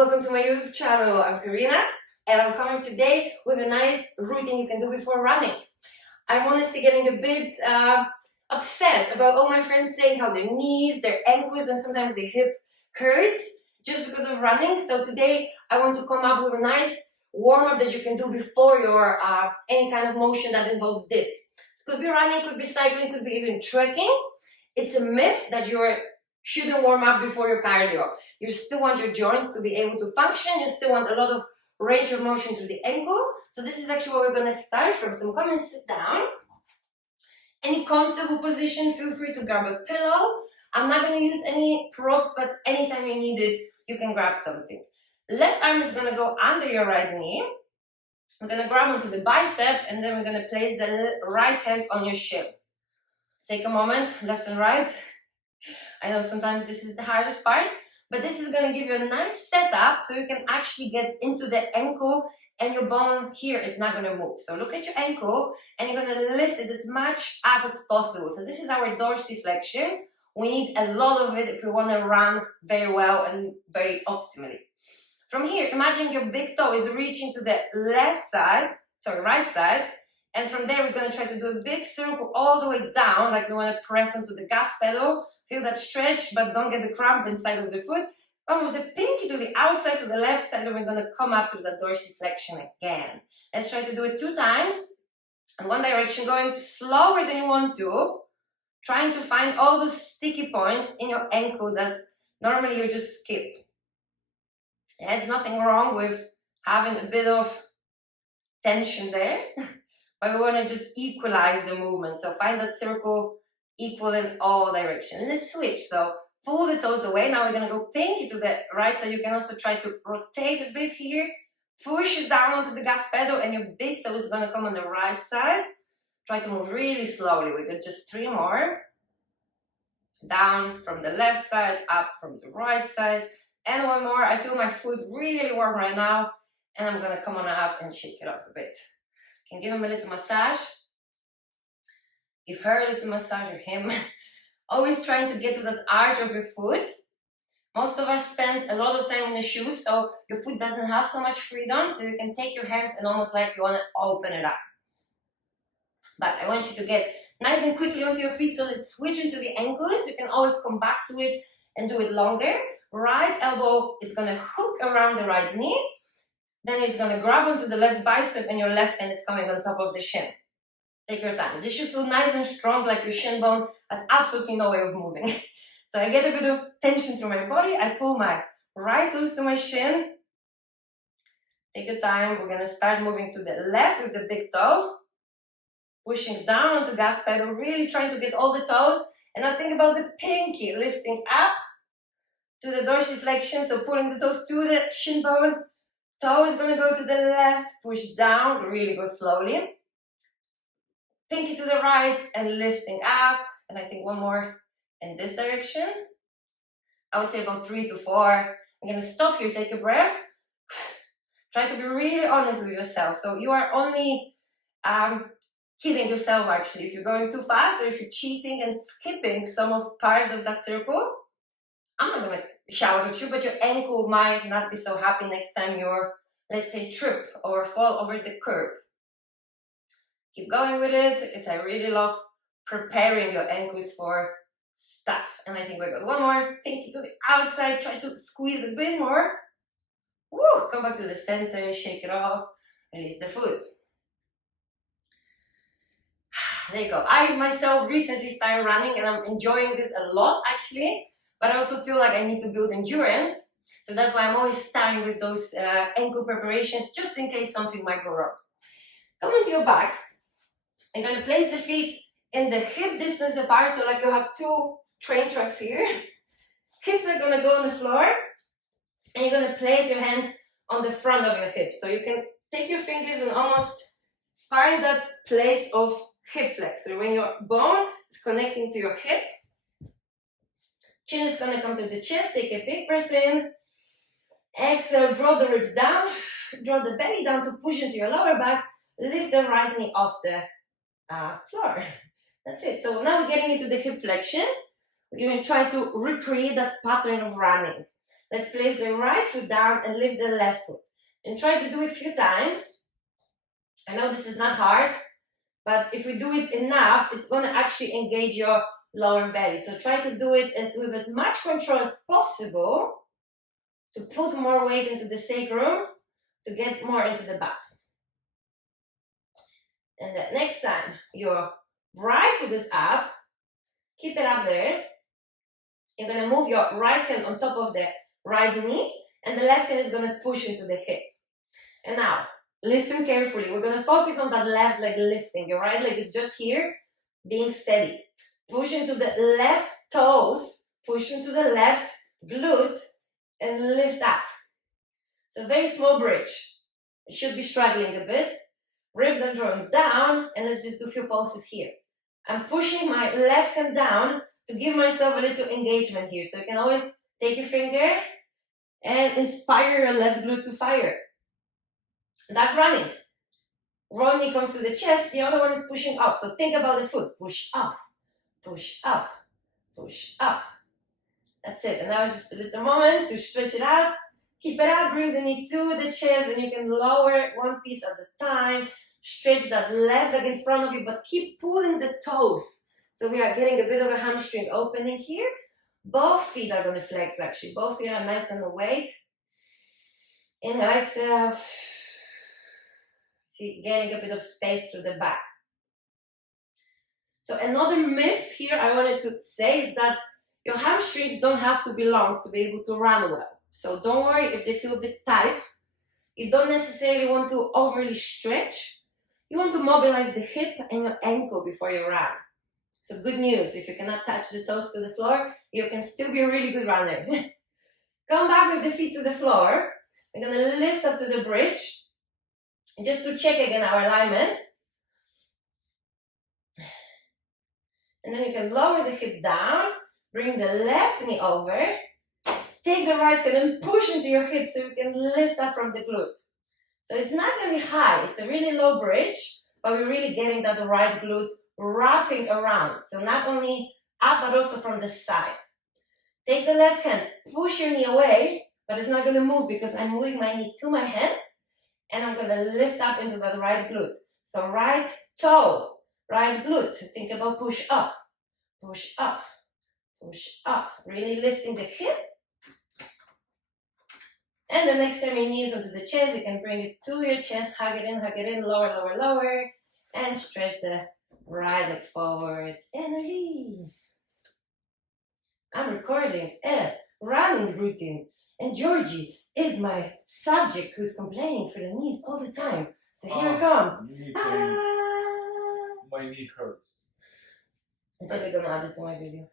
Welcome to my YouTube channel. I'm Karina and I'm coming today with a nice routine you can do before running. I'm honestly getting a bit upset about all my friends saying how their knees, their ankles and sometimes their hip hurts just because of running. So today I want to come up with a nice warm-up that you can do before your any kind of motion that involves this. It could be running, could be cycling, could be even trekking. It's a myth that you shouldn't warm up before your cardio. You still want your joints to be able to function. You still want a lot of range of motion through the ankle. So this is actually where we're going to start from. So come and sit down. Any comfortable position, feel free to grab a pillow. I'm not going to use any props, but anytime you need it, you can grab something. Left arm is going to go under your right knee. We're going to grab onto the bicep and then we're going to place the right hand on your shin. Take a moment, left and right. I know sometimes this is the hardest part, but this is going to give you a nice setup so you can actually get into the ankle and your bone here is not going to move. So look at your ankle and you're going to lift it as much up as possible. So this is our dorsiflexion. We need a lot of it if we want to run very well and very optimally. From here, imagine your big toe is reaching to the right side. And from there, we're going to try to do a big circle all the way down, like we want to press onto the gas pedal. Feel that stretch, but don't get the cramp inside of the foot. Come with the pinky to the outside, to the left side, and we're going to come up to the dorsiflexion again. Let's try to do it 2 times. In one direction, going slower than you want to. Trying to find all those sticky points in your ankle that normally you just skip. There's nothing wrong with having a bit of tension there. But we want to just equalize the movement. So find that circle equal in all directions. Let's switch. So pull the toes away. Now we're going to go pinky to the right side. You can also try to rotate a bit here. Push it down onto the gas pedal and your big toe is going to come on the right side. Try to move really slowly. We got just 3 more. Down from the left side, up from the right side. And 1 more. I feel my foot really warm right now. And I'm going to come on up and shake it off a bit. Can give him a little massage. Give her a little massage or him. Always trying to get to that arch of your foot. Most of us spend a lot of time in the shoes, so your foot doesn't have so much freedom, so you can take your hands and almost like you want to open it up. But I want you to get nice and quickly onto your feet, so let's switch into the ankles. You can always come back to it and do it longer. Right elbow is going to hook around the right knee. Then it's going to grab onto the left bicep and your left hand is coming on top of the shin. Take your time. This should feel nice and strong, like your shin bone has absolutely no way of moving. So I get a bit of tension through my body. I pull my right toes to my shin. Take your time. We're going to start moving to the left with the big toe. Pushing down onto gas pedal, really trying to get all the toes. And now think about the pinky lifting up to the dorsiflexion. So pulling the toes to the shin bone. Toe is going to go to the left, push down, really go slowly. Pinky to the right and lifting up. And I think 1 more in this direction. I would say about 3 to 4. I'm going to stop here, take a breath. Try to be really honest with yourself. So you are only kidding yourself actually. If you're going too fast or if you're cheating and skipping some of parts of that circle, I'm not going to shout at you, but your ankle might not be so happy next time you're, let's say, trip or fall over the curb. Keep going with it, because I really love preparing your ankles for stuff. And I think we got 1 more. Pinky to the outside, try to squeeze a bit more. Woo! Come back to the center, shake it off, release the foot. There you go. I myself recently started running and I'm enjoying this a lot actually. But I also feel like I need to build endurance. So that's why I'm always starting with those ankle preparations, just in case something might go wrong. Come onto your back. You're going to place the feet in the hip distance apart. So like you have 2 train tracks here. Hips are going to go on the floor. And you're going to place your hands on the front of your hips. So you can take your fingers and almost find that place of hip flex. So when your bone is connecting to your hip, chin is going to come to the chest. Take a big breath in. Exhale, draw the ribs down. Draw the belly down to push into your lower back. Lift the right knee off the floor. That's it. So now we're getting into the hip flexion. We're going to try to recreate that pattern of running. Let's place the right foot down and lift the left foot. And try to do it a few times. I know this is not hard, but if we do it enough, it's going to actually engage your lower belly. So try to do it with as much control as possible to put more weight into the sacrum to get more into the butt. And the next time your right foot is up, keep it up there. You're going to move your right hand on top of the right knee, and the left hand is going to push into the hip. And now, listen carefully. We're going to focus on that left leg lifting. Your right leg is just here, being steady. Push into the left toes, push into the left glute, and lift up. It's a very small bridge. You should be struggling a bit. Ribs are drawn down, and let's just do a few pulses here. I'm pushing my left hand down to give myself a little engagement here. So you can always take your finger and inspire your left glute to fire. That's running. One knee comes to the chest, the other one is pushing up. So think about the foot. Push up, push up, push up. That's it. And now just a little moment to stretch it out. Keep it up, bring the knee to the chest, and you can lower it one piece at a time. Stretch that left leg in front of you, but keep pulling the toes. So we are getting a bit of a hamstring opening here. Both feet are going to flex actually. Both feet are nice and awake. Inhale, exhale. See, getting a bit of space through the back. So another myth here I wanted to say is that your hamstrings don't have to be long to be able to run well. So don't worry if they feel a bit tight. You don't necessarily want to overly stretch. You want to mobilize the hip and your ankle before you run. So good news, if you cannot touch the toes to the floor, you can still be a really good runner. Come back with the feet to the floor. We're going to lift up to the bridge. Just to check again our alignment. And then you can lower the hip down, bring the left knee over, take the right hand and push into your hip so you can lift up from the glute. So it's not going to be high, it's a really low bridge, but we're really getting that right glute wrapping around. So not only up, but also from the side. Take the left hand, push your knee away, but it's not going to move because I'm moving my knee to my hand, and I'm going to lift up into that right glute. So right toe, right glute. Think about push up, push up, push up. Really lifting the hip. And the next time your knees onto the chest, you can bring it to your chest, hug it in, lower, lower, lower, and stretch the right leg forward and release. I'm recording a running routine, and Georgie is my subject who's complaining for the knees all the time. So here it comes. My knee hurts. I'm totally gonna add it to my video.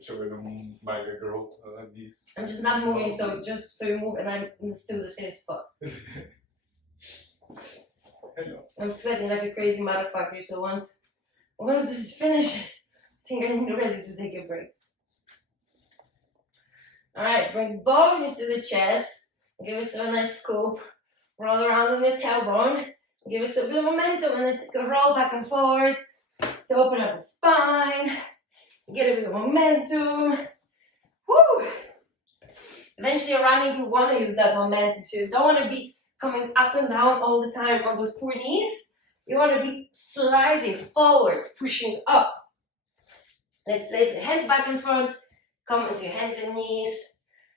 Showing my girl knees. I'm just not moving, so just so you move, and I'm still the same spot. Hello. I'm sweating like a crazy motherfucker. So once this is finished, I think I'm ready to take a break. All right, bring both knees to the chest. Give yourself a nice scoop. Roll around on your tailbone. Give yourself a bit of momentum, and let's go roll back and forward to open up the spine. Get a bit of momentum. Woo! Eventually, you're running, you want to use that momentum. So you don't want to be coming up and down all the time on those poor knees. You want to be sliding forward, pushing up. Let's place the hands back in front. Come into your hands and knees.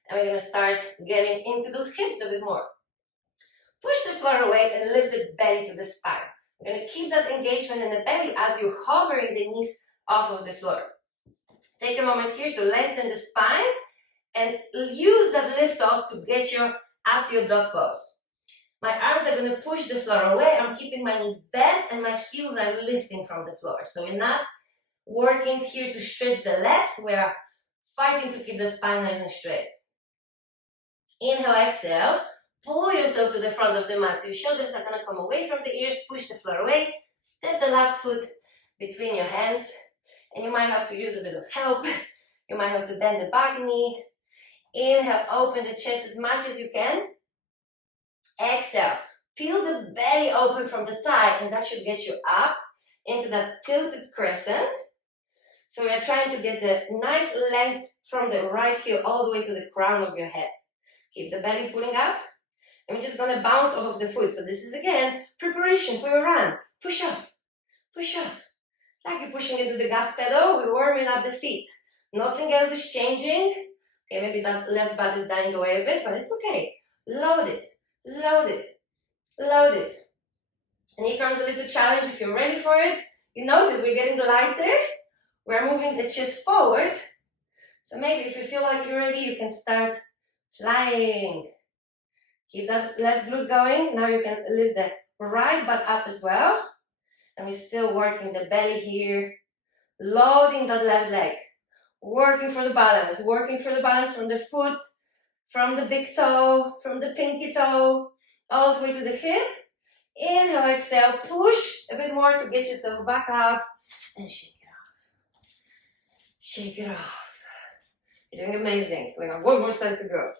And we're going to start getting into those hips a bit more. Push the floor away and lift the belly to the spine. We're going to keep that engagement in the belly as you're hovering the knees off of the floor. Take a moment here to lengthen the spine and use that lift off to get you up to your dog pose. My arms are going to push the floor away. I'm keeping my knees bent and my heels are lifting from the floor. So we're not working here to stretch the legs. We're fighting to keep the spine nice and straight. Inhale, exhale. Pull yourself to the front of the mat. So your shoulders are going to come away from the ears. Push the floor away. Step the left foot between your hands. And you might have to use a bit of help. You might have to bend the back knee. Inhale, open the chest as much as you can. Exhale, peel the belly open from the thigh, and that should get you up into that tilted crescent. So we are trying to get the nice length from the right heel all the way to the crown of your head. Keep the belly pulling up. And we're just gonna bounce off of the foot. So this is again preparation for your run. Push up, push up. Like you're pushing into the gas pedal, we're warming up the feet. Nothing else is changing. Okay, maybe that left butt is dying away a bit, but it's okay. Load it, load it, load it. And here comes a little challenge if you're ready for it. You notice we're getting lighter. We're moving the chest forward. So maybe if you feel like you're ready, you can start flying. Keep that left glute going. Now you can lift the right butt up as well. And we're still working the belly here. Loading that left leg. Working for the balance. Working for the balance from the foot, from the big toe, from the pinky toe, all the way to the hip. Inhale, exhale, push a bit more to get yourself back up and shake it off. Shake it off. You're doing amazing. We have one more side to go.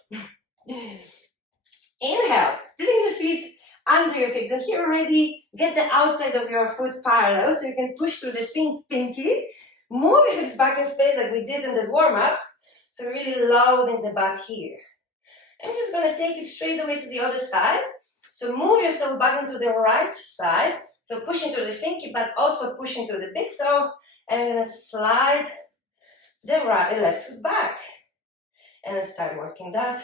Inhale, feeling the feet under your hips. And here already, get the outside of your foot parallel so you can push through the pinky. Move your hips back in space like we did in the warm-up. So really loading the butt here. I'm just going to take it straight away to the other side. So move yourself back into the right side. So pushing through the pinky, but also pushing through the big toe. And I'm going to slide the left foot back. And then start working that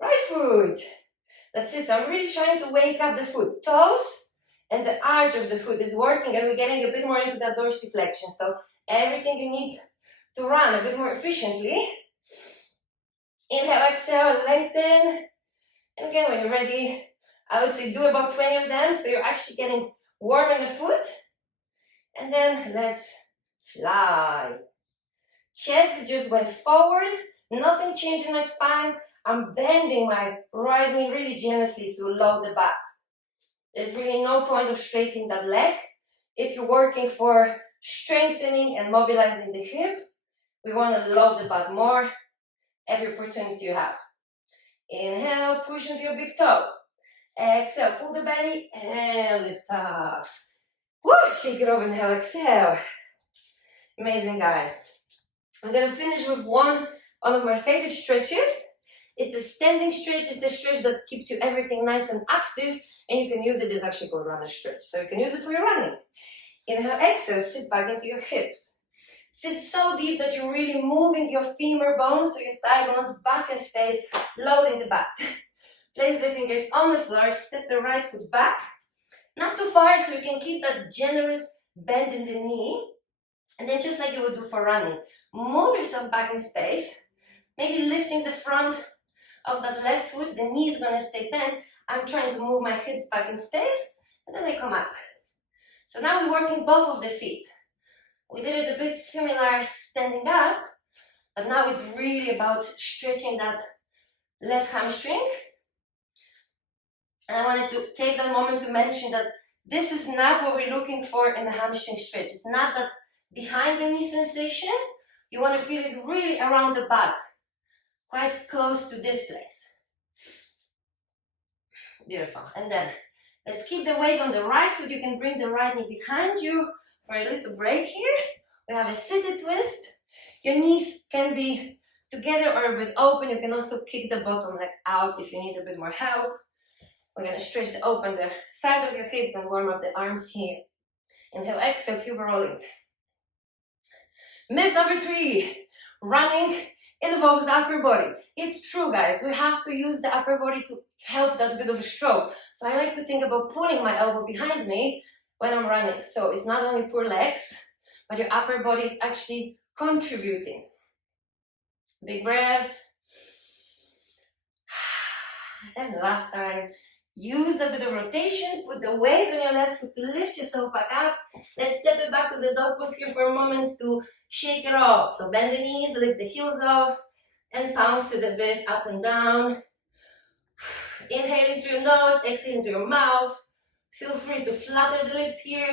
right foot. That's it. So I'm really trying to wake up the foot. Toes and the arch of the foot is working, and we're getting a bit more into that dorsiflexion. So everything you need to run a bit more efficiently. Inhale, exhale, lengthen. And again, when you're ready, I would say do about 20 of them, so you're actually getting warm in the foot. And then let's fly. Chest just went forward, nothing changed in my spine. I'm bending my right knee really generously to load the butt. There's really no point of straightening that leg. If you're working for strengthening and mobilizing the hip, we want to load the butt more every opportunity you have. Inhale, push into your big toe. Exhale, pull the belly and lift up. Woo! Shake it off, inhale, exhale. Amazing, guys. I'm going to finish with one of my favorite stretches. It's a standing stretch. It's a stretch that keeps you everything nice and active, and you can use it. It's actually called runner stretch, so you can use it for your running. Inhale, exhale, sit back into your hips. Sit so deep that you're really moving your femur bones, so your thigh bones back in space, loading the butt. Place the fingers on the floor, step the right foot back, not too far, so you can keep that generous bend in the knee. And then just like you would do for running, move yourself back in space, maybe lifting the front of that left foot, the knee is going to stay bent. I'm trying to move my hips back in space, and then I come up. So now we're working both of the feet. We did it a bit similar standing up, but now it's really about stretching that left hamstring. And I wanted to take that moment to mention that this is not what we're looking for in the hamstring stretch. It's not that behind the knee sensation. You want to feel it really around the butt, quite close to this place. Beautiful. And then let's keep the weight on the right foot. You can bring the right knee behind you for a little break here. We have a seated twist. Your knees can be together or a bit open. You can also kick the bottom leg out if you need a bit more help. We're going to stretch open the side of your hips and warm up the arms here. Inhale, exhale, keep rolling. Myth number 3, running involves the upper body. It's true, guys. We have to use the upper body to help that bit of a stroke. So I like to think about pulling my elbow behind me when I'm running. So it's not only poor legs, but your upper body is actually contributing. Big breaths. And last time, use a bit of rotation, put the weight on your left foot to lift yourself back up. Let's step it back to the dog pose here for a moment to shake it off. So bend the knees, lift the heels off, and bounce it a bit up and down. Inhale into your nose, exhale into your mouth. Feel free to flutter the lips here.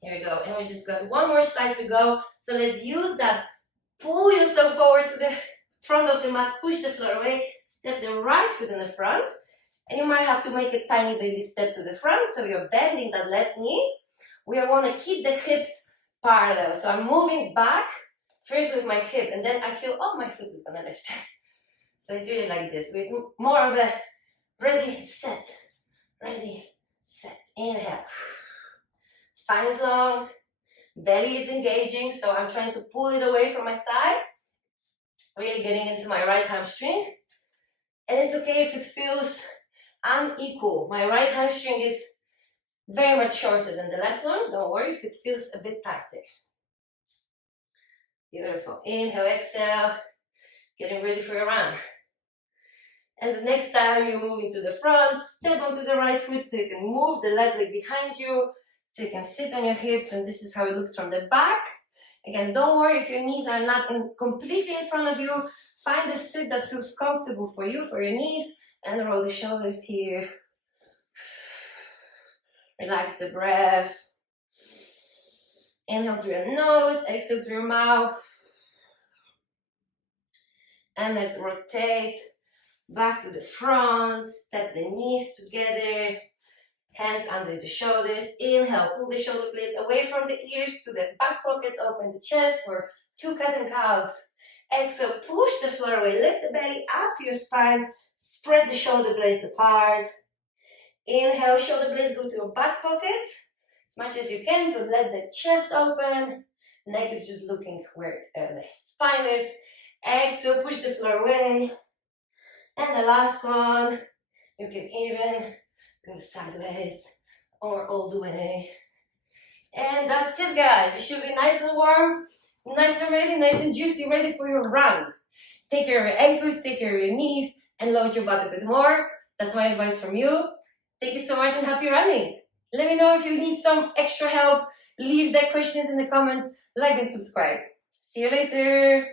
Here we go. And we just got one more side to go. So let's use that. Pull yourself forward to the front of the mat, push the floor away, step the right foot in the front, and you might have to make a tiny baby step to the front, so you're bending that left knee. We want to keep the hips parallel. So I'm moving back first with my hip, and then I feel, oh, my foot is gonna lift. So it's really like this. So it's more of a ready, set, ready, set. Inhale. Spine is long, belly is engaging, so I'm trying to pull it away from my thigh. Really getting into my right hamstring. And it's okay if it feels unequal. My right hamstring is very much shorter than the left one. Don't worry if it feels a bit tighter. Beautiful. Inhale, exhale. Getting ready for your run. And the next time you move into the front, step onto the right foot so you can move the leg behind you, so you can sit on your hips, and this is how it looks from the back. Again, don't worry if your knees are not completely in front of you. Find a sit that feels comfortable for you, for your knees, and roll the shoulders here. Relax the breath. Inhale through your nose, exhale through your mouth. And let's rotate back to the front, step the knees together, hands under the shoulders. Inhale, pull the shoulder blades away from the ears to the back pockets, open the chest for 2 cat and cows. Exhale, push the floor away, lift the belly up to your spine, spread the shoulder blades apart. Inhale, shoulder blades go to your back pockets as much as you can to let the chest open. Neck is just looking where the spine is. Exhale, push the floor away. And the last one, you can even go sideways or all the way. And that's it, guys. You should be nice and warm, nice and ready, nice and juicy, ready for your run. Take care of your ankles, take care of your knees, and load your butt a bit more. That's my advice from you. Thank you so much and happy running. Let me know if you need some extra help. Leave the questions in the comments, like and subscribe. See you later.